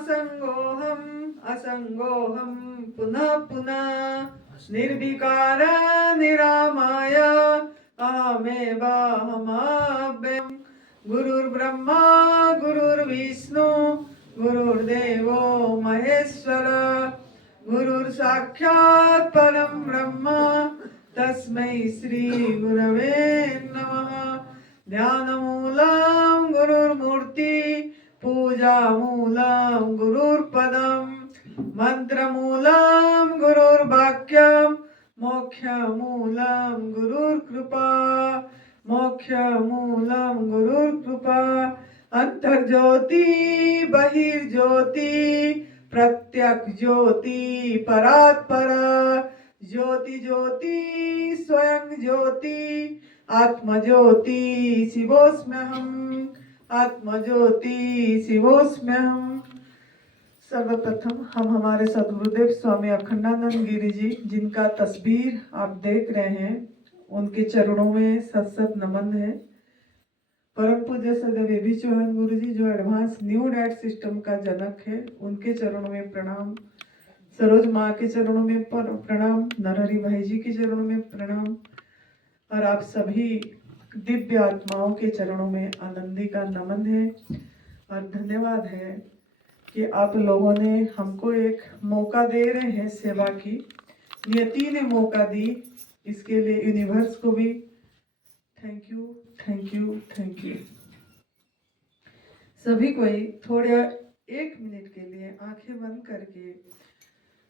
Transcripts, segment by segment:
असंगोऽहम् असंगोऽहम् पुनः पुनः निर्विकार निरामय अहमेवाहमव्ययम् गुरुर्ब्रह्मा गुरुर्विष्णु गुरुर्देवो महेश्वर गुरुर्साक्षात् परं ब्रह्म तस्मै श्री गुरवे नमः। ध्यानमूलं गुरुर्मूर्ति पूजामूलं गुरुर्पदं मंत्रमूलं गुरुर्वाक्यं मोक्षमूलं गुरुर्कृपा मोक्षमूलं गुरुर्कृपा अंतर्ज्योति बहिर्ज्योति प्रत्यक्ष ज्योति परात्पर ज्योति ज्योति स्वयं ज्योति आत्मज्योति शिवोऽस्म्यहम् आत्मज्योति शिवोऽस्म्यहम्। सर्वप्रथम हम हमारे सदगुरुदेव स्वामी अखंडानंद गिरी जी जिनका तस्वीर आप देख रहे हैं उनके चरणों में सत सत नमन है। परम पूज्य सदैव बेबी चौहान गुरु जी जो एडवांस न्यू डाइट सिस्टम का जनक है उनके चरणों में प्रणाम। सरोज माँ के चरणों में प्रणाम। नरहरि भाई जी के चरणों में प्रणाम और आप सभी दिव्य आत्माओं के चरणों में आनंदी का नमन है और धन्यवाद है कि आप लोगों ने हमको एक मौका दे रहे हैं सेवा की। नियति ने मौका दी, इसके लिए यूनिवर्स को भी thank you thank you thank you. सभी को थोड़ा 1 मिनट के लिए आंखें बंद करके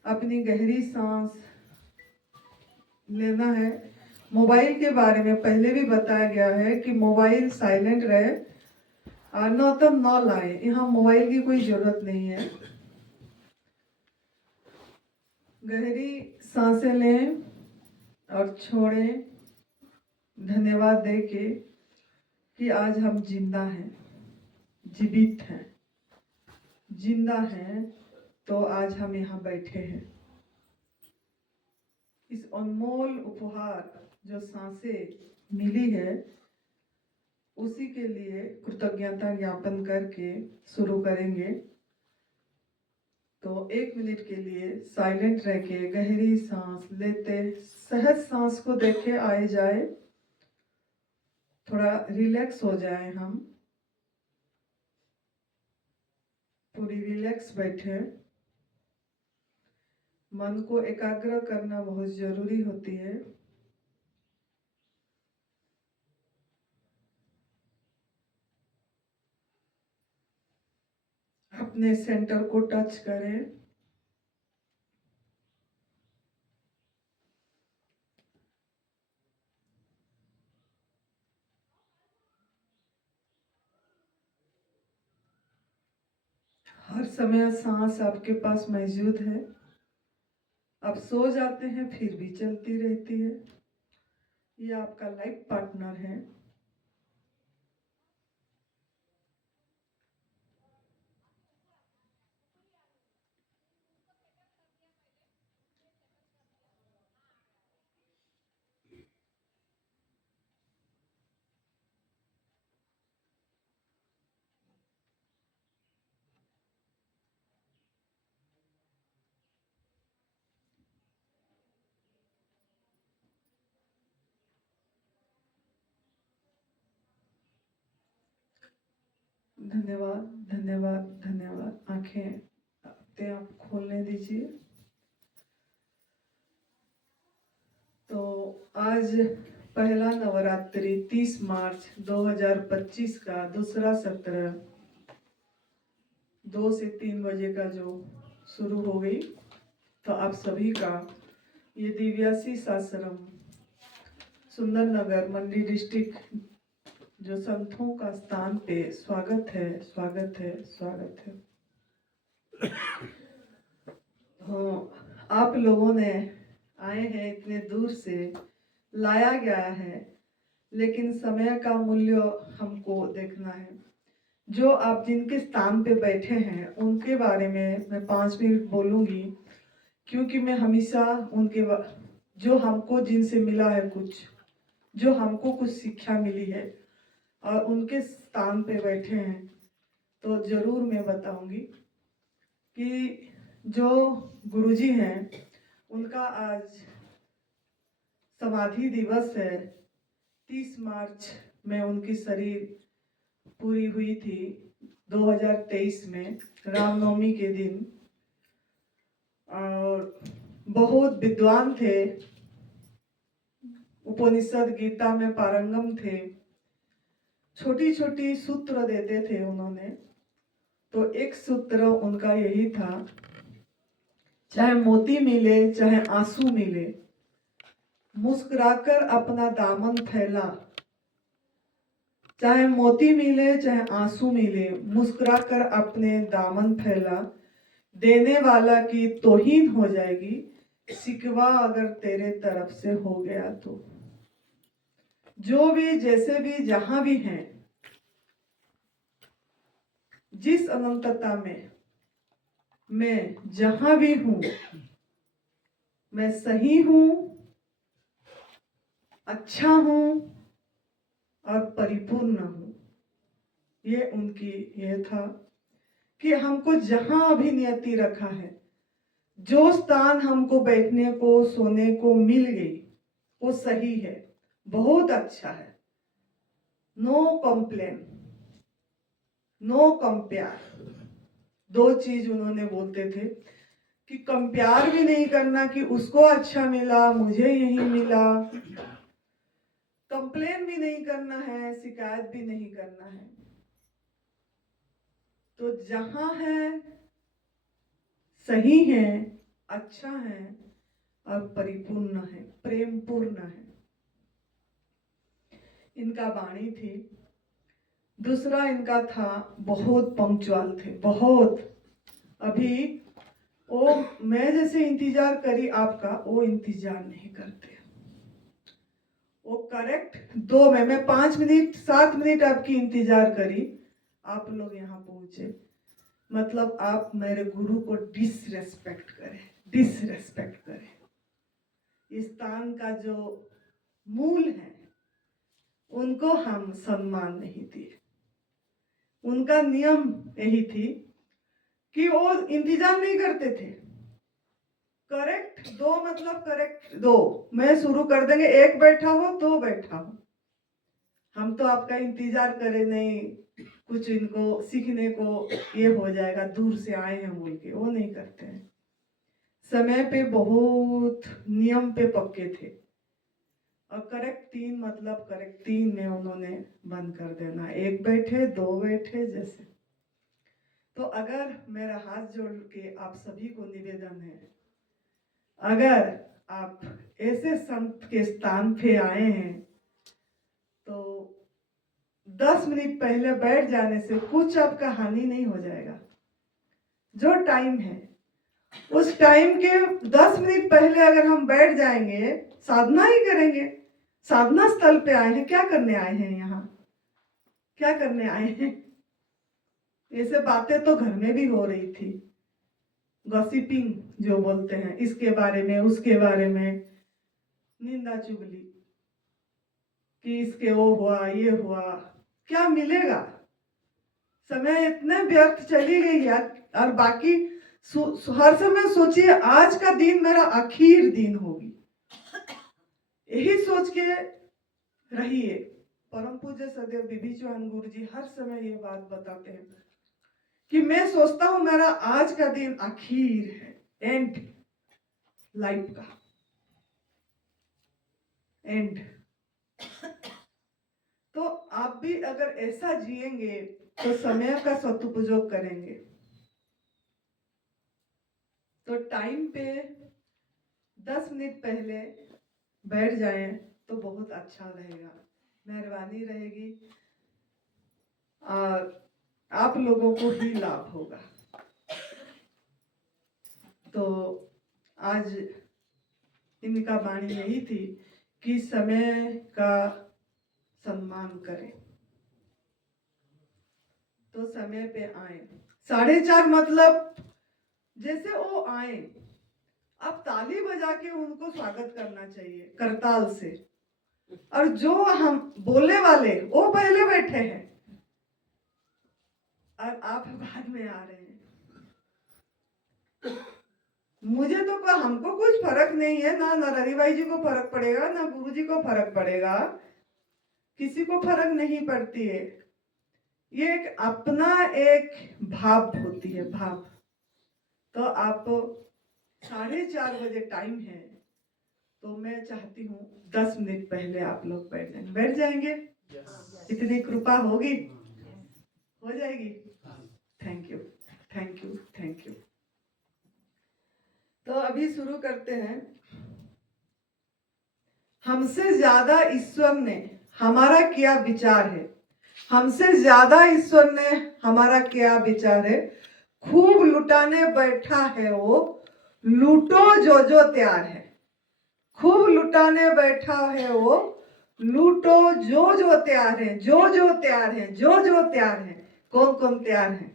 अपनी गहरी सांस लेना है। मोबाइल के बारे में पहले भी बताया गया है कि मोबाइल साइलेंट रहे और न तो न लाए, यहाँ मोबाइल की कोई जरूरत नहीं है। गहरी सांसें लें और छोड़ें धन्यवाद दे के कि आज हम जिंदा हैं, जीवित हैं। जिंदा हैं तो आज हम यहाँ बैठे हैं। इस अनमोल उपहार जो सांसें मिली है उसी के लिए कृतज्ञता ज्ञापन करके शुरू करेंगे। तो 1 मिनट के लिए साइलेंट रह के गहरी सांस लेते सहज सांस को देखे आए जाए, थोड़ा रिलैक्स हो जाए। हम पूरी रिलैक्स बैठे। मन को एकाग्र करना बहुत जरूरी होती है। अपने सेंटर को टच करें। हर समय सांस आपके पास मौजूद है। आप सो जाते हैं फिर भी चलती रहती है। ये आपका लाइफ पार्टनर है। धन्यवाद धन्यवाद धन्यवाद। आंखें अपने आप खोलने दीजिए। तो आज पहला नवरात्रि 30 मार्च 2025 का दूसरा सत्र 2 से 3 बजे का जो शुरू हो गई। तो आप सभी का ये दिव्याशीष आश्रम सुंदर नगर मंडी डिस्ट्रिक्ट जो संतों का स्थान पे स्वागत है स्वागत है स्वागत है। आप लोगों ने आए हैं इतने दूर से, लाया गया है, लेकिन समय का मूल्य हमको देखना है। जो आप जिनके स्थान पे बैठे हैं उनके बारे में मैं 5 मिनट बोलूँगी, क्योंकि मैं हमेशा उनके जो हमको जिनसे मिला है कुछ, जो हमको कुछ शिक्षा मिली है और उनके स्थान पे बैठे हैं तो जरूर मैं बताऊंगी। कि जो गुरुजी हैं उनका आज समाधि दिवस है। 30 मार्च में उनकी शरीर पूरी हुई थी 2023 में, रामनवमी के दिन। और बहुत विद्वान थे, उपनिषद गीता में पारंगम थे, छोटी छोटी सूत्र देते थे उन्होंने। तो एक सूत्र उनका यही था, चाहे मोती मिले चाहे आंसू मिले, मुस्कुराकर अपना दामन फैला। चाहे मोती मिले चाहे आंसू मिले, मुस्कुराकर अपने दामन फैला। देने वाला की तौहीन हो जाएगी, शिकवा अगर तेरे तरफ से हो गया तो। जो भी जैसे भी जहां भी हैं, जिस अनंतता में मैं जहां भी हूं, मैं सही हूं, अच्छा हूं और परिपूर्ण हूं। ये उनकी ये था कि हमको जहां अभी नियति रखा है, जो स्थान हमको बैठने को सोने को मिल गई, वो सही है, बहुत अच्छा है। No complain, no compare. दो चीज उन्होंने बोलते थे कि कंपेयर भी नहीं करना कि उसको अच्छा मिला मुझे यही मिला, कंप्लेन भी नहीं करना है, शिकायत भी नहीं करना है। तो जहां है सही है, अच्छा है और परिपूर्ण है, प्रेम पूर्ण है, इनका वाणी थी। दूसरा इनका था, बहुत पंक्चुअल थे, बहुत। अभी वो मैं जैसे इंतजार करी आपका, वो इंतजार नहीं करते। वो करेक्ट 2 में, मैं 5 मिनट 7 मिनट आपकी इंतजार करी, आप लोग यहाँ पहुंचे। मतलब आप मेरे गुरु को डिसरेस्पेक्ट करें, डिसरेस्पेक्ट करें। इस स्थान का जो मूल है उनको हम सम्मान नहीं दिए। उनका नियम यही थी कि वो इंतजार नहीं करते थे। करेक्ट 2 मतलब करेक्ट 2 मैं शुरू कर देंगे, 1 बैठा हो 2 बैठा हो, हम तो आपका इंतजार करें नहीं, कुछ इनको सीखने को ये हो जाएगा, दूर से आए हैं बोल के, वो नहीं करते हैं। समय पे बहुत नियम पे पक्के थे। और करेक्ट 3 मतलब करेक्ट 3 में उन्होंने बंद कर देना, 1 बैठे 2 बैठे जैसे। तो अगर मेरा हाथ जोड़ के आप सभी को निवेदन है, अगर आप ऐसे संत के स्थान पे आए हैं तो 10 मिनट पहले बैठ जाने से कुछ आपका हानि नहीं हो जाएगा। जो टाइम है उस टाइम के 10 मिनट पहले अगर हम बैठ जाएंगे, साधना ही करेंगे। साधना स्थल पे आए हैं, क्या करने आए हैं यहाँ, क्या करने आए हैं? ऐसे बातें तो घर में भी हो रही थी, गॉसिपिंग जो बोलते हैं, इसके बारे में उसके बारे में निंदा चुगली कि इसके वो हुआ ये हुआ, क्या मिलेगा? समय इतने व्यर्थ चली गई है। और बाकी हर समय सोचिए आज का दिन मेरा आखिर दिन होगी, यही सोच के रहिए। परम पूज्य सदैव बीबी चौहान गुरु जी हर समय ये बात बताते हैं कि मैं सोचता हूं मेरा आज का दिन आखिर है, एंड लाइफ का एंड। तो आप भी अगर ऐसा जिएंगे तो समय का सदुपयोग करेंगे। तो टाइम पे 10 मिनट पहले बैठ जाएं तो बहुत अच्छा रहेगा, मेहरबानी रहेगी और आप लोगों को ही लाभ होगा। तो आज इनका वाणी यही थी कि समय का सम्मान करें। तो समय पे आए, 4:30 मतलब जैसे वो आए, अब ताली बजा के उनको स्वागत करना चाहिए करताल से। और जो हम बोलने वाले वो पहले बैठे हैं और आप बाद में आ रहे हैं। मुझे तो हमको कुछ फर्क नहीं है, ना नरहरि भाई जी को फर्क पड़ेगा, ना गुरु जी को फर्क पड़ेगा, किसी को फर्क नहीं पड़ती है। ये एक अपना एक भाव होती है, भाव। तो आप 4:30 बजे टाइम है, तो मैं चाहती हूँ 10 मिनट पहले आप लोग बैठ जाएंगे। इतनी कृपा होगी, हो जाएगी। Thank you, thank you, thank you. तो अभी शुरू करते हैं। हमसे ज्यादा ईश्वर ने हमारा क्या विचार है, हमसे ज्यादा ईश्वर ने हमारा क्या विचार है। खूब लुटाने बैठा है वो, लूटो जो जो तैयार है। खूब लुटाने बैठा है वो, लूटो जो जो तैयार है, जो जो तैयार है, जो जो तैयार है। कौन कौन तैयार है?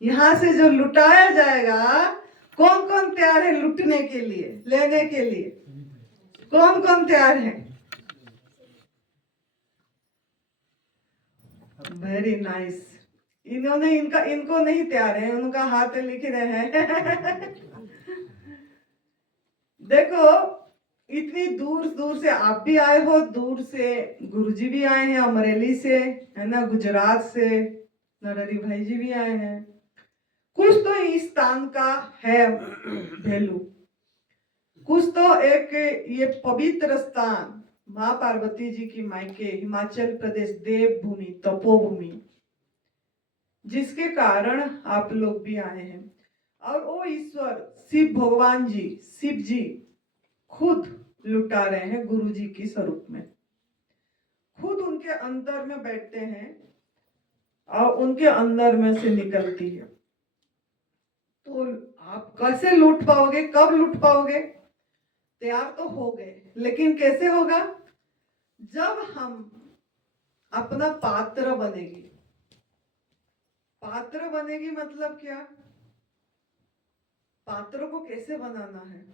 यहाँ से जो लुटाया जाएगा, कौन कौन तैयार है लुटने के लिए, लेने के लिए? कौन कौन तैयार है? Very nice. इन्होंने इनको नहीं तैयार है, उनका हाथ लिख रहे हैं। देखो, इतनी दूर दूर से आप भी आए हो, दूर से गुरुजी भी आए हैं, अमरेली से, है ना, गुजरात से नरहरि भाई जी भी आए हैं। कुछ तो इस स्थान का है वैल्यू, कुछ तो एक ये पवित्र स्थान, माँ पार्वती जी की मायके, हिमाचल प्रदेश, देवभूमि, तपोभूमि, जिसके कारण आप लोग भी आए हैं। और वो ईश्वर शिव भगवान जी, शिव जी खुद लुटा रहे हैं गुरु जी की स्वरूप में, खुद उनके अंदर में बैठते हैं और उनके अंदर में से निकलती है। तो आप कैसे लूट पाओगे, कब लूट पाओगे? तैयार तो हो गए, लेकिन कैसे होगा? जब हम अपना पात्र बनेगी। पात्र बनेगी मतलब क्या? पात्र को कैसे बनाना है?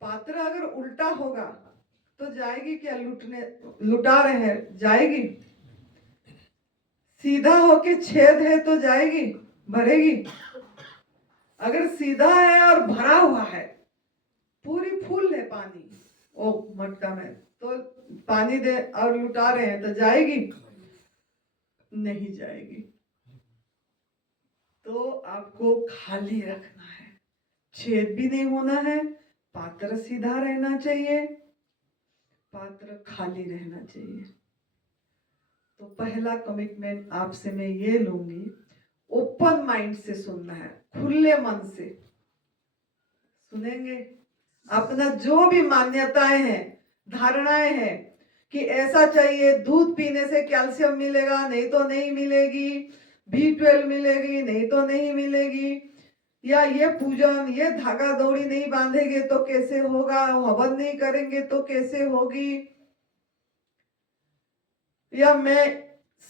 पात्र अगर उल्टा होगा तो जाएगी क्या? लुटा रहे हैं, जाएगी? सीधा होके छेद है तो जाएगी, भरेगी? अगर सीधा है और भरा हुआ है, पूरी फुल है पानी ओ मटका में, तो पानी दे और लुटा रहे हैं तो जाएगी? नहीं जाएगी। तो आपको खाली रखना है, छेद भी नहीं होना है, पात्र सीधा रहना चाहिए, पात्र खाली रहना चाहिए। तो पहला कमिटमेंट आपसे मैं ये लूंगी, ओपन माइंड से सुनना है, खुले मन से सुनेंगे। अपना जो भी मान्यताएं हैं, धारणाएं हैं कि ऐसा चाहिए, दूध पीने से कैल्शियम मिलेगा, नहीं तो नहीं मिलेगी, B12 मिलेगी, नहीं तो नहीं मिलेगी, या ये पूजन, ये धागा दौड़ी नहीं बांधेंगे तो कैसे होगा, हवन नहीं करेंगे तो कैसे होगी, या मैं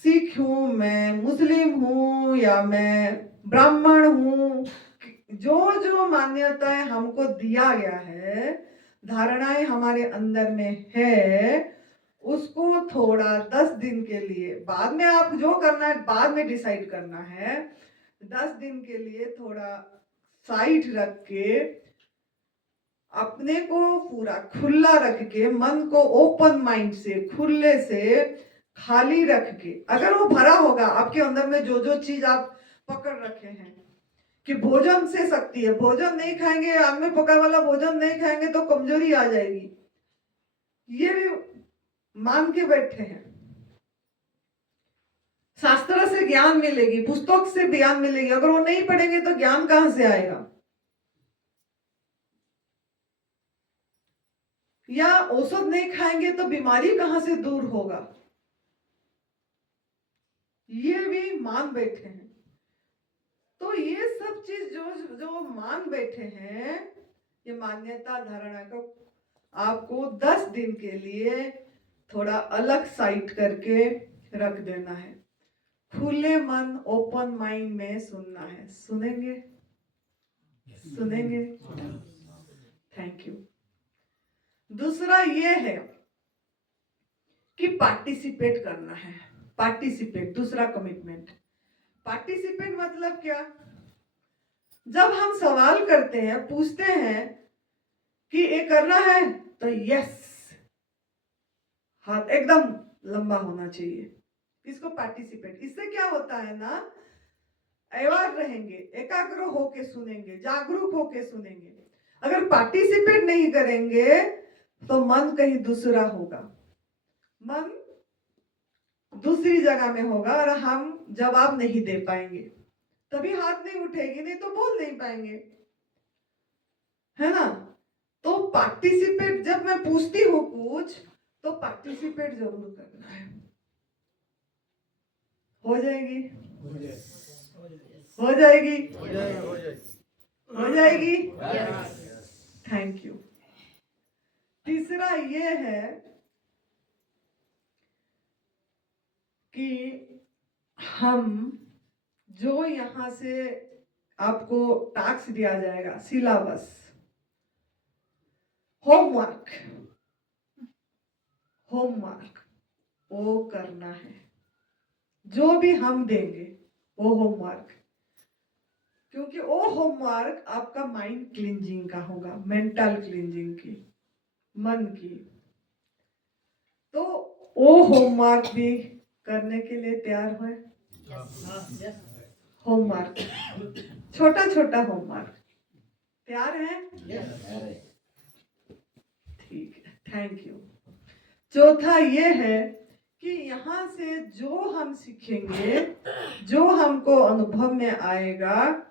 सिख हूं, मैं मुस्लिम हूं, या मैं ब्राह्मण हूं, जो जो मान्यताएं हमको दिया गया है, धारणाएं हमारे अंदर में है, उसको थोड़ा 10 दिन के लिए, बाद में आप जो करना है बाद में डिसाइड करना है, 10 दिन के लिए थोड़ा साइड रख के, अपने को पूरा खुला रख के, मन को ओपन माइंड से, खुले से खाली रख के, अगर वो भरा होगा आपके अंदर में, जो जो चीज आप पकड़ रखे हैं कि भोजन से शक्ति है, भोजन नहीं खाएंगे, आग में पका वाला भोजन नहीं खाएंगे तो कमजोरी आ जाएगी, ये भी मान के बैठे हैं। शास्त्र से ज्ञान मिलेगी, पुस्तक से ज्ञान मिलेगी, अगर वो नहीं पढ़ेंगे तो ज्ञान कहां से आएगा? या औषध नहीं खाएंगे तो बीमारी कहां से दूर होगा? ये भी मान बैठे हैं। तो ये सब चीज जो जो मान बैठे हैं, ये मान्यता धारणा को आपको 10 दिन के लिए थोड़ा अलग साइड करके रख देना है, खुले मन, ओपन माइंड में सुनना है। सुनेंगे? सुनेंगे? Thank you. दूसरा ये है कि पार्टिसिपेट करना है। पार्टिसिपेट, दूसरा कमिटमेंट। पार्टिसिपेट मतलब क्या? जब हम सवाल करते हैं, पूछते हैं कि ये करना है, तो यस, हाथ एकदम लंबा होना चाहिए। इसको पार्टिसिपेट। इससे क्या होता है ना, अवार रहेंगे, एकाग्र होके सुनेंगे, जागरूक होके सुनेंगे। अगर पार्टिसिपेट नहीं करेंगे तो मन कहीं दूसरा होगा, मन दूसरी जगह में होगा और हम जवाब नहीं दे पाएंगे, तभी हाथ नहीं उठेगी, नहीं तो बोल नहीं पाएंगे, है ना। तो पार्टिसिपेट, जब मैं पूछती हूँ कुछ, तो पार्टिसिपेट जरूर करना है। हो जाएगी, हो जाएगी, हो जाएगी। Thank you. तीसरा ये है कि हम जो यहाँ से आपको टास्क दिया जाएगा, सिलेबस, होमवर्क, वो करना है। जो भी हम देंगे वो होमवर्क, क्योंकि वो होमवर्क आपका माइंड क्लींजिंग का होगा, मेंटल क्लींजिंग की, मन की। तो वो होमवर्क भी करने के लिए तैयार है। होमवर्क, छोटा छोटा होमवर्क, तैयार है? ठीक है, थैंक यू। चौथा ये है कि यहाँ से जो हम सीखेंगे, जो हमको अनुभव में आएगा,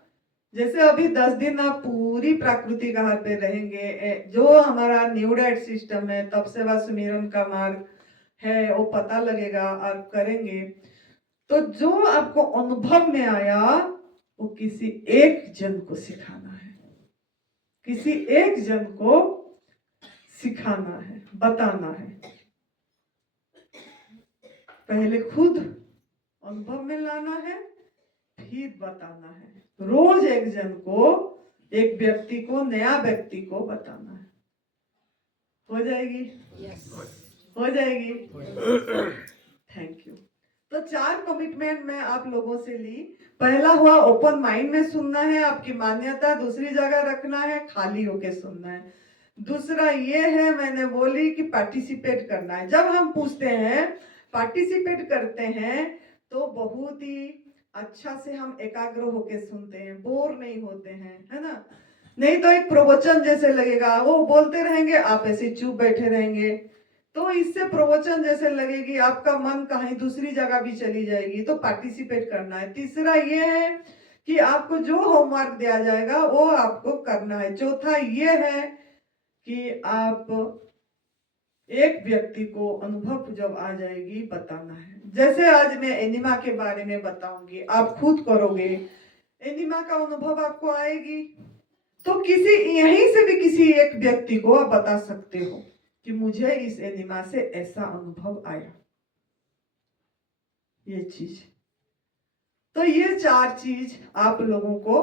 जैसे अभी 10 दिन आप पूरी प्रकृति का हाथ पे रहेंगे, जो हमारा न्यूराइट सिस्टम है, तप सेवा सुमिरन का मार्ग है, वो पता लगेगा, आप करेंगे तो जो आपको अनुभव में आया वो किसी एक जन को सिखाना है, किसी एक जन को सिखाना है, बताना है। पहले खुद अनुभव में लाना है, फिर बताना है। रोज एक जन को, एक व्यक्ति को, नया व्यक्ति को बताना है। हो जाएगी? हो जाएगी। Thank you. तो 4 कमिटमेंट मैं आप लोगों से ली। पहला हुआ ओपन माइंड में सुनना है, आपकी मान्यता दूसरी जगह रखना है, खाली होके सुनना है। दूसरा ये है, मैंने बोली कि पार्टिसिपेट करना है। जब हम पूछते हैं, पार्टिसिपेट करते हैं, तो बहुत ही अच्छा से हम एकाग्र होके सुनते हैं, बोर नहीं होते हैं, है ना। नहीं तो एक प्रवचन जैसे लगेगा, वो बोलते रहेंगे, आप ऐसे चुप बैठे रहेंगे, तो इससे प्रवचन जैसे लगेगी, आपका मन कहीं दूसरी जगह भी चली जाएगी। तो पार्टिसिपेट करना है। तीसरा ये है कि आपको जो होमवर्क दिया जाएगा वो आपको करना है। चौथा ये है कि आप एक व्यक्ति को अनुभव जब आ जाएगी बताना है। जैसे आज मैं एनिमा के बारे में बताऊंगी, आप खुद करोगे, एनिमा का अनुभव आपको आएगी, तो किसी यहीं से भी किसी एक व्यक्ति को आप बता सकते हो कि मुझे इस एनिमा से ऐसा अनुभव आया, ये चीज। तो ये 4 चीज आप लोगों को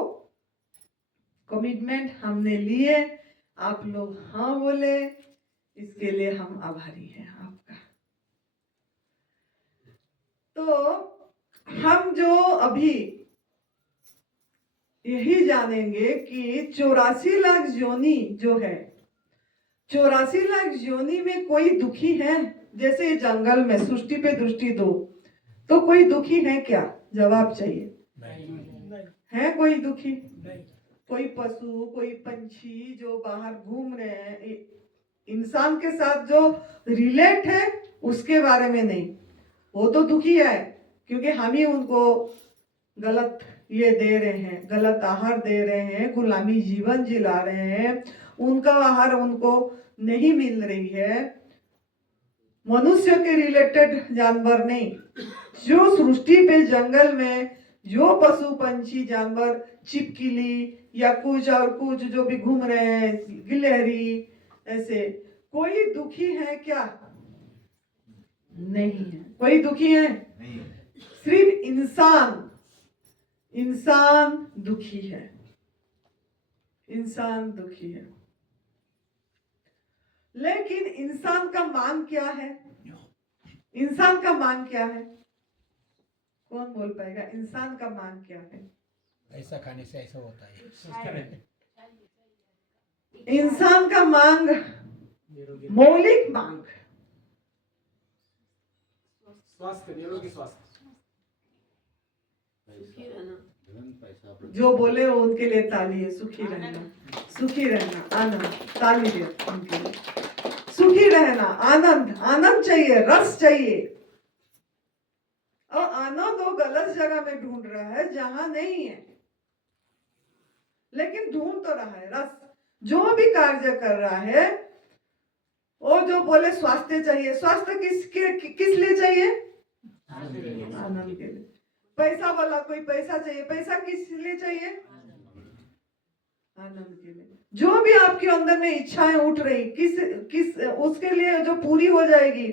कमिटमेंट हमने लिए, आप लोग हाँ बोले, इसके लिए हम आभारी हैं आपका। तो हम जो अभी यही जानेंगे कि 84 लाख योनि जो है, 84 लाख योनि में कोई दुखी है? जैसे जंगल में सृष्टि पे दृष्टि दो, तो कोई दुखी है क्या? जवाब चाहिए। नहीं। है कोई दुखी? नहीं। कोई पशु, कोई पंछी जो बाहर घूम रहे हैं, इंसान के साथ जो रिलेट है उसके बारे में नहीं, वो तो दुखी है, क्योंकि हम ही उनको गलत ये दे रहे हैं, गलत आहार दे रहे हैं, गुलामी जीवन जिला रहे हैं, उनका आहार उनको नहीं मिल रही है। मनुष्य के रिलेटेड जानवर नहीं, जो सृष्टि पे जंगल में जो पशु पंछी जानवर, छिपकली या कुछ और कुछ जो भी घूम रहे हैं, गिलहरी, ऐसे कोई दुखी है क्या? नहीं है। कोई दुखी है? नहीं। सिर्फ इंसान दुखी है, इंसान दुखी है। लेकिन इंसान का मान क्या है? इंसान का मान क्या है? कौन बोल पाएगा इंसान का मान क्या है? ऐसा खाने से ऐसा होता है। इंसान का मांग, मौलिक मांग, स्वास्थ्य, निरोगी स्वास्थ्य, जो बोले वो उनके लिए ताली है। सुखी रहना, सुखी रहना, आनंद, ताली दे उनके लिए। सुखी रहना, आनंद, आनंद चाहिए, रस चाहिए। और आनंद वो गलत जगह में ढूंढ रहा है जहां नहीं है, लेकिन ढूंढ तो रहा है रस। जो भी कार्य कर रहा है, वो जो बोले स्वास्थ्य चाहिए, स्वास्थ्य किस लिए चाहिए? आनंद के लिए। पैसा वाला कोई पैसा चाहिए, पैसा किस लिए चाहिए? आनंद के लिए। जो भी आपके अंदर में इच्छाएं उठ रही, किस उसके लिए जो पूरी हो जाएगी,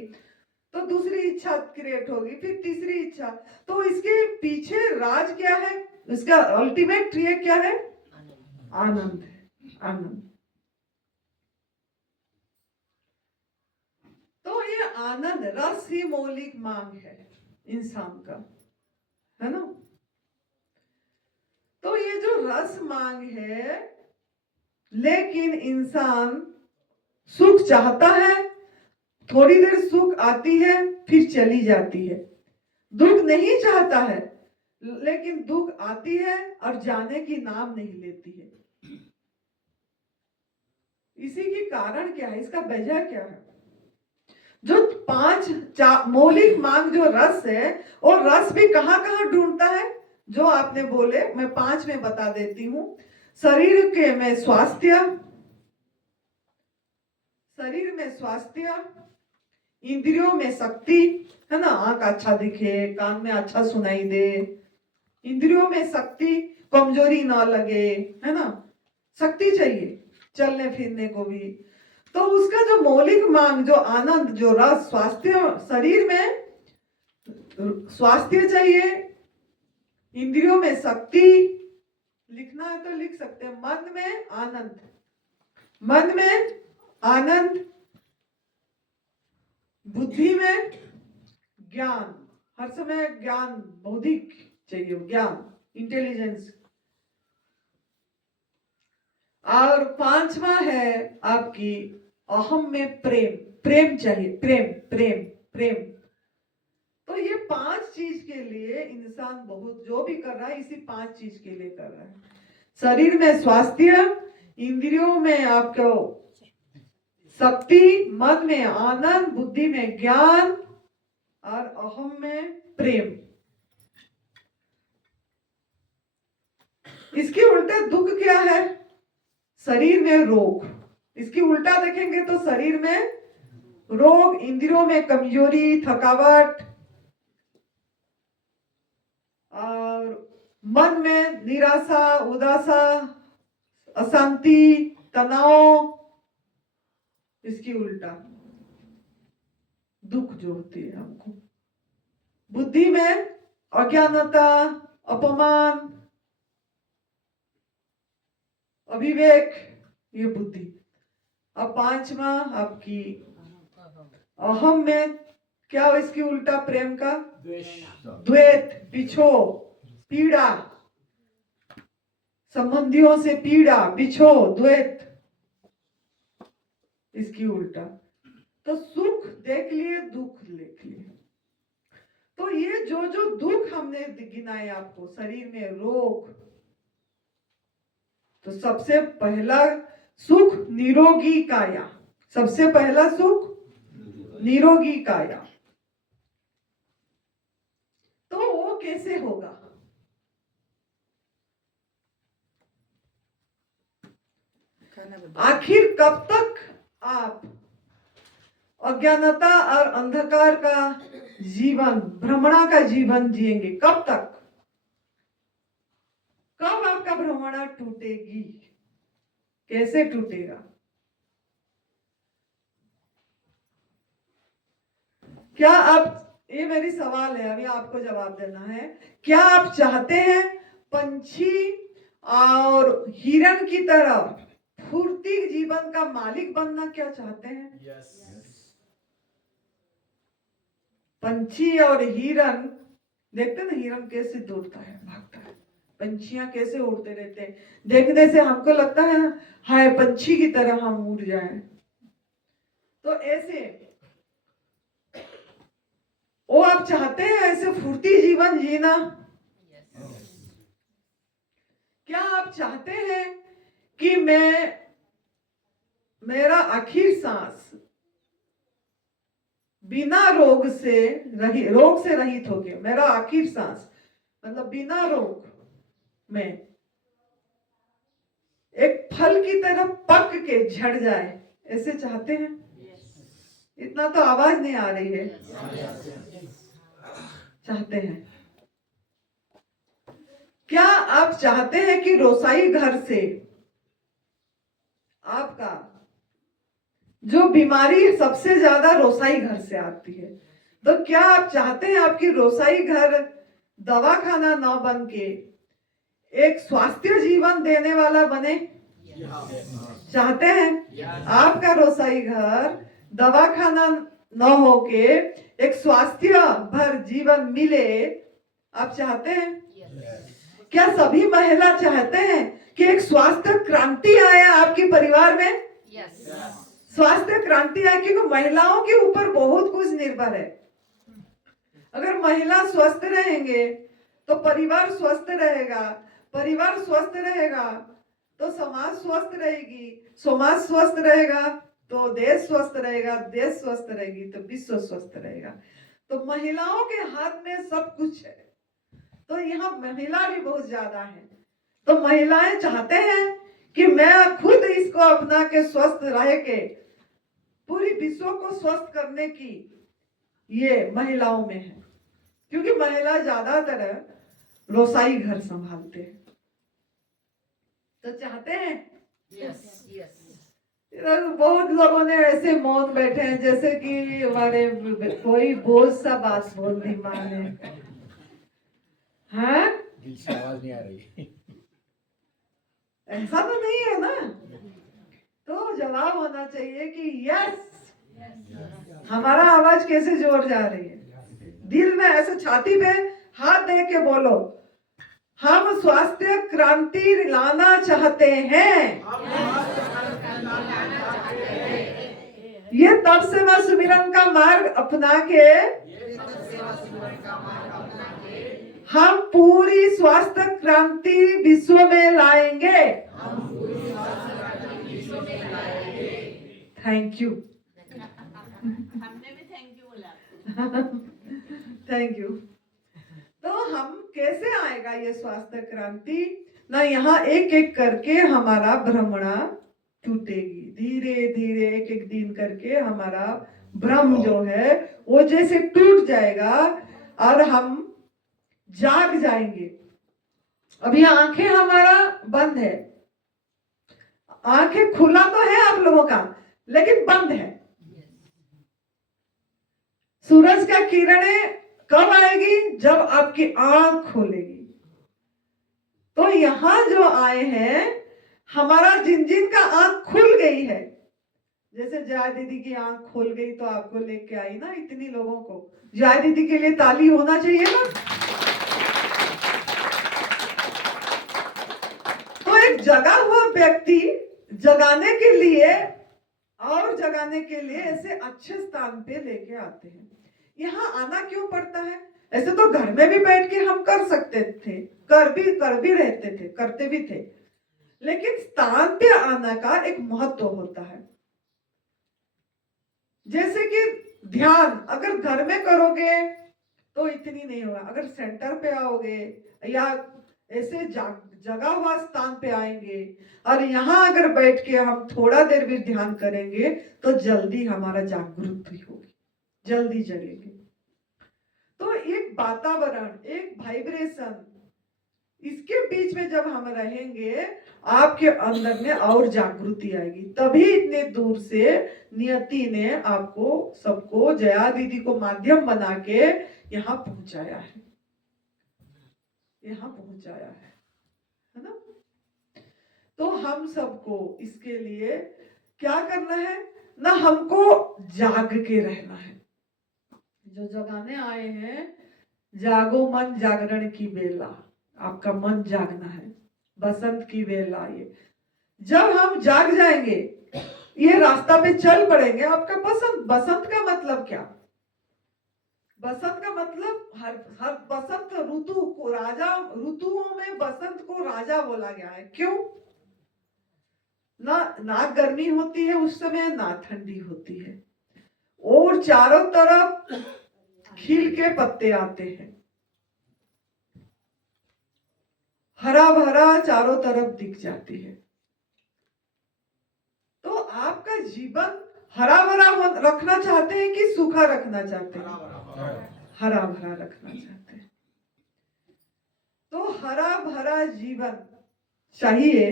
तो दूसरी इच्छा क्रिएट होगी, फिर तीसरी इच्छा। तो इसके पीछे राज क्या है? इसका अल्टीमेट क्रिया क्या है? आनंद है, आनंद। तो ये आनंद रस ही मौलिक मांग है इंसान का, है ना? तो ये जो रस मांग है, लेकिन इंसान सुख चाहता है, थोड़ी देर सुख आती है फिर चली जाती है। दुख नहीं चाहता है, लेकिन दुख आती है और जाने की नाम नहीं लेती है। इसी के कारण क्या है? इसका वजह क्या है? जो मौलिक मांग जो रस है, और रस भी कहां कहां ढूंढता है? जो आपने बोले, मैं 5 में बता देती हूं। शरीर के में स्वास्थ्य, शरीर में स्वास्थ्य, इंद्रियों में शक्ति, है ना? आंख अच्छा दिखे, कान में अच्छा सुनाई दे, इंद्रियों में शक्ति, कमजोरी ना लगे, है ना? शक्ति चाहिए चलने फिरने को भी। तो उसका जो मौलिक मांग, जो आनंद, जो रस, स्वास्थ्य, शरीर में स्वास्थ्य चाहिए, इंद्रियों में शक्ति, लिखना है तो लिख सकते हैं, मन में आनंद, मन में आनंद, बुद्धि में ज्ञान, हर समय ज्ञान, बौद्धिक चाहिए, ज्ञान, इंटेलिजेंस। और 5वां है आपकी अहम में प्रेम, प्रेम चाहिए, प्रेम, प्रेम, प्रेम। तो ये 5 चीज के लिए इंसान बहुत जो भी कर रहा है, इसी 5 चीज के लिए कर रहा है। शरीर में स्वास्थ्य, इंद्रियों में आपको शक्ति, मन में आनंद, बुद्धि में ज्ञान, और अहम में प्रेम। इसके उल्टा दुख क्या है? शरीर में रोग। इसकी उल्टा देखेंगे तो शरीर में रोग, इंद्रियों में कमजोरी, थकावट, और मन में निराशा, उदासा, अशांति, तनाव। इसकी उल्टा दुख जो होती है हमको। बुद्धि में अज्ञानता, अपमान, अविवेक, ये बुद्धि। अब 5वां आपकी अहम में क्या हो? इसकी उल्टा प्रेम का द्वेष, बिछो, पीड़ा, संबंधियों से पीड़ा, बिछो, द्वेष, इसकी उल्टा। तो सुख देख लिए, दुख देख लिए। तो ये जो जो दुख हमने गिनाए आपको, शरीर में रोग, तो सबसे पहला सुख निरोगी काया, सबसे पहला सुख निरोगी काया। तो वो कैसे होगा? आखिर कब तक आप अज्ञानता और अंधकार का जीवन, भ्रमणा का जीवन जिएंगे? कब तक? कब आपका भ्रमणा टूटेगी? कैसे टूटेगा? क्या आप, ये मेरी सवाल है, अभी आपको जवाब देना है। क्या आप चाहते हैं पंछी और हिरण की तरह फुर्ती जीवन का मालिक बनना? क्या चाहते हैं? यस। पंछी और हिरण, देखते ना हिरण कैसे दौड़ता है, भागता है, पंछियां कैसे उड़ते रहते हैं, देखने से हमको लगता है ना हाय पंछी की तरह हम उड़ जाएं। तो ऐसे वो आप चाहते हैं ऐसे फुर्ती जीवन जीना? क्या आप चाहते हैं कि मेरा आखिर सांस बिना रोग से रहित होके, मेरा आखिर सांस मतलब बिना रोग में एक फल की तरह पक के झड़ जाए, ऐसे चाहते हैं? इतना तो आवाज नहीं आ रही है। चाहते हैं? क्या आप चाहते हैं कि रोसाई घर से आपका जो बीमारी सबसे ज्यादा रोसाई घर से आती है, तो क्या आप चाहते हैं आपकी रोसाई घर दवाखाना न बन के एक स्वास्थ्य जीवन देने वाला बने? चाहते हैं आपका रोसाई घर दवाखाना न होके एक स्वास्थ्य भर जीवन मिले? आप चाहते हैं? क्या सभी महिला चाहते हैं कि एक स्वास्थ्य क्रांति आए आपके परिवार में? स्वास्थ्य क्रांति आए, क्योंकि महिलाओं के ऊपर बहुत कुछ निर्भर है। अगर महिला स्वस्थ रहेंगे तो परिवार स्वस्थ रहेगा, परिवार स्वस्थ रहेगा तो समाज स्वस्थ रहेगी, समाज स्वस्थ रहेगा तो देश स्वस्थ रहेगा, देश स्वस्थ रहेगी तो विश्व स्वस्थ रहेगा। तो महिलाओं के हाथ में सब कुछ है। तो यहाँ महिला भी बहुत ज्यादा है। तो महिलाएं चाहते हैं कि मैं खुद इसको अपना के स्वस्थ रह के पूरी विश्व को स्वस्थ करने की ये महिलाओं में है, क्योंकि महिला ज्यादातर रोसाई घर संभालते हैं। तो चाहते हैं? बहुत लोगों ने ऐसे मौन बैठे हैं जैसे कि हमारे कोई बोझ सा बात बोल दी माँ ने। हाँ, दिल से आवाज नहीं आ रही। ऐसा तो नहीं है ना? तो जवाब होना चाहिए कि यस। हमारा आवाज कैसे जोर जा रही है? दिल में ऐसे छाती पे हाथ दे के बोलो, हम स्वास्थ्य क्रांति लाना चाहते हैं। ये तब से मैं सुमिरन का मार्ग अपना के हम पूरी स्वास्थ्य क्रांति विश्व में लाएंगे। Thank you. हमने भी थैंक यू बोला। Thank you. तो हम कैसे आएगा ये स्वास्थ्य क्रांति ना? यहाँ एक एक करके हमारा भ्रमणा टूटेगी, धीरे धीरे एक एक दिन करके हमारा भ्रम जो है वो जैसे टूट जाएगा और हम जाग जाएंगे। अभी आंखें हमारा बंद है, आंखें खुला तो है आप लोगों का लेकिन बंद है। सूरज का किरणें कब आएगी? जब आपकी आंख खोलेगी। तो यहां जो आए हैं हमारा जिन जिन का आंख खुल गई है, जैसे जया दीदी की आंख खोल गई तो आपको लेके आई ना इतनी लोगों को। जया दीदी के लिए ताली होना चाहिए ना? तो एक जगा हुआ व्यक्ति जगाने के लिए और जगाने के लिए ऐसे अच्छे स्थान पे लेके आते हैं। यहाँ आना क्यों पड़ता है? ऐसे तो घर में भी बैठ के हम कर सकते थे, कर भी रहते थे, करते भी थे, लेकिन स्थान पे आने का एक महत्व होता है। जैसे कि ध्यान अगर घर में करोगे तो इतनी नहीं होगा, अगर सेंटर पे आओगे या ऐसे जगह हुआ स्थान पे आएंगे और यहाँ अगर बैठ के हम थोड़ा देर भी ध्यान करेंगे तो जल्दी हमारा जागृति होगी, जल्दी जगेंगे। तो एक वातावरण, एक वाइब्रेशन, इसके बीच में जब हम रहेंगे आपके अंदर में और जागृति आएगी। तभी इतने दूर से नियति ने आपको सबको जया दीदी को माध्यम बना के यहाँ पहुंचाया है, यहाँ पहुंचाया है ना? तो हम सबको इसके लिए क्या करना है ना? हमको जाग के रहना है। जो जगाने आए हैं, जागो मन जागरण की बेला। आपका मन जागना है। बसंत की वेल आई है। जब हम जाग जाएंगे, ये रास्ता पे चल पड़ेंगे, आपका बसंत। बसंत का मतलब क्या? बसंत का मतलब हर बसंत ऋतु को राजा, ऋतुओं में बसंत को राजा बोला गया है। क्यों? ना गर्मी होती है उस समय, ना ठंडी होती है, और चारों तरफ खिल के पत्ते आते हैं, हरा भरा चारों तरफ दिख जाती है। तो आपका जीवन हरा भरा रखना चाहते हैं कि सूखा रखना चाहते हैं? हरा भरा रखना चाहते हैं। तो हरा भरा जीवन चाहिए।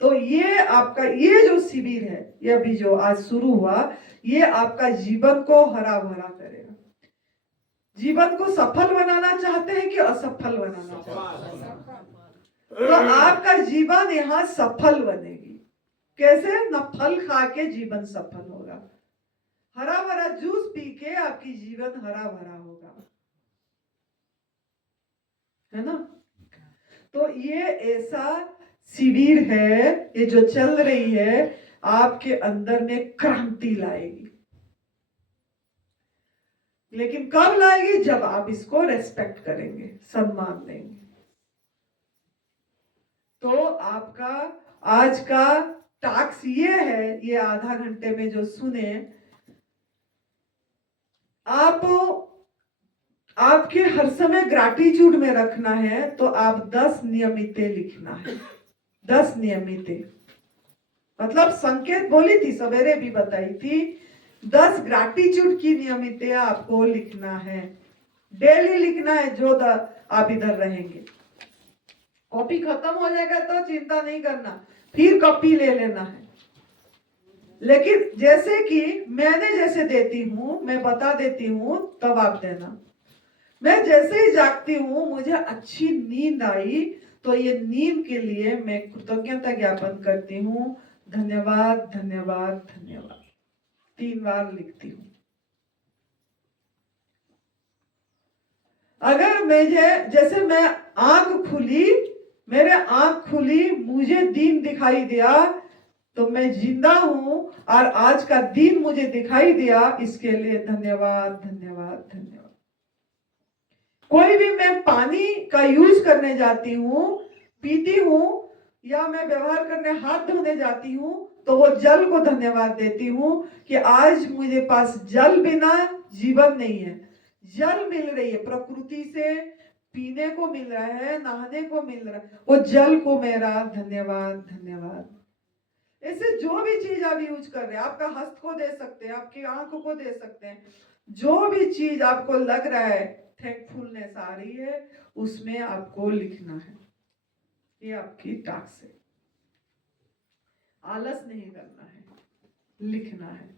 तो ये आपका ये जो शिविर है, ये अभी जो आज शुरू हुआ, ये आपका जीवन को हरा भरा करेगा। जीवन को सफल बनाना चाहते हैं कि असफल बनाना चाहते हैं? तो आपका जीवन यहाँ सफल बनेगी। कैसे? ना फल खा के जीवन सफल होगा, हरा भरा जूस पी के आपकी जीवन हरा भरा होगा, है ना? तो ये ऐसा शिविर है, ये जो चल रही है, आपके अंदर में क्रांति लाएगी। लेकिन कब लाएगी? जब आप इसको रेस्पेक्ट करेंगे, सम्मान देंगे। तो आपका आज का टास्क ये है, ये आधा घंटे में जो सुने आप, आपके हर समय ग्रैटिट्यूड में रखना है। तो आप 10 नियमितें लिखना है। 10 नियमितें मतलब संकेत बोली थी, सवेरे भी बताई थी। 10 ग्रैटिट्यूड की नियमितें आपको लिखना है, डेली लिखना है। जो आप इधर रहेंगे, कॉपी खत्म हो जाएगा तो चिंता नहीं करना, फिर कॉपी ले लेना है। लेकिन जैसे कि मैंने जैसे देती हूं, मैं बता देती हूं, तब आप देना। मैं जैसे ही जागती हूं, मुझे अच्छी नींद आई, तो ये नींद के लिए मैं कृतज्ञता ज्ञापन करती हूं। धन्यवाद, धन्यवाद, धन्यवाद 3 बार लिखती हूं। अगर मुझे जैसे मैं आंख खुली, मेरे आंख खुली, मुझे दिन दिखाई दिया, तो मैं जिंदा हूं और आज का दिन मुझे दिखाई दिया, इसके लिए धन्यवाद, धन्यवाद, धन्यवाद। कोई भी मैं पानी का यूज करने जाती हूँ, पीती हूँ, या मैं व्यवहार करने हाथ धोने जाती हूँ, तो वो जल को धन्यवाद देती हूँ कि आज मुझे पास जल बिना जीवन नहीं है। जल मिल रही है प्रकृति से, पीने को मिल रहा है, नहाने को मिल रहा है, वो जल को मेरा धन्यवाद, धन्यवाद। ऐसे जो भी चीज आप यूज कर रहे हैं, आपका हस्त को दे सकते हैं, आपकी आंख को दे सकते हैं, जो भी चीज आपको लग रहा है थैंकफुलनेस आ रही है, उसमें आपको लिखना है। ये आपकी टास्क है। आलस नहीं करना है, लिखना है।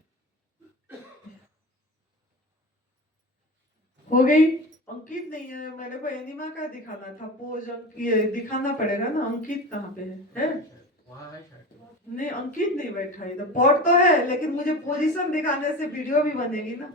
हो गई? अंकित नहीं है, मेरे को एनिमा का दिखाना था, पोज ये दिखाना पड़ेगा ना। अंकित कहाँ पे है? नहीं, अंकित नहीं बैठा इधर। पॉट तो है, लेकिन मुझे पोजीशन दिखाने से वीडियो भी बनेगी ना।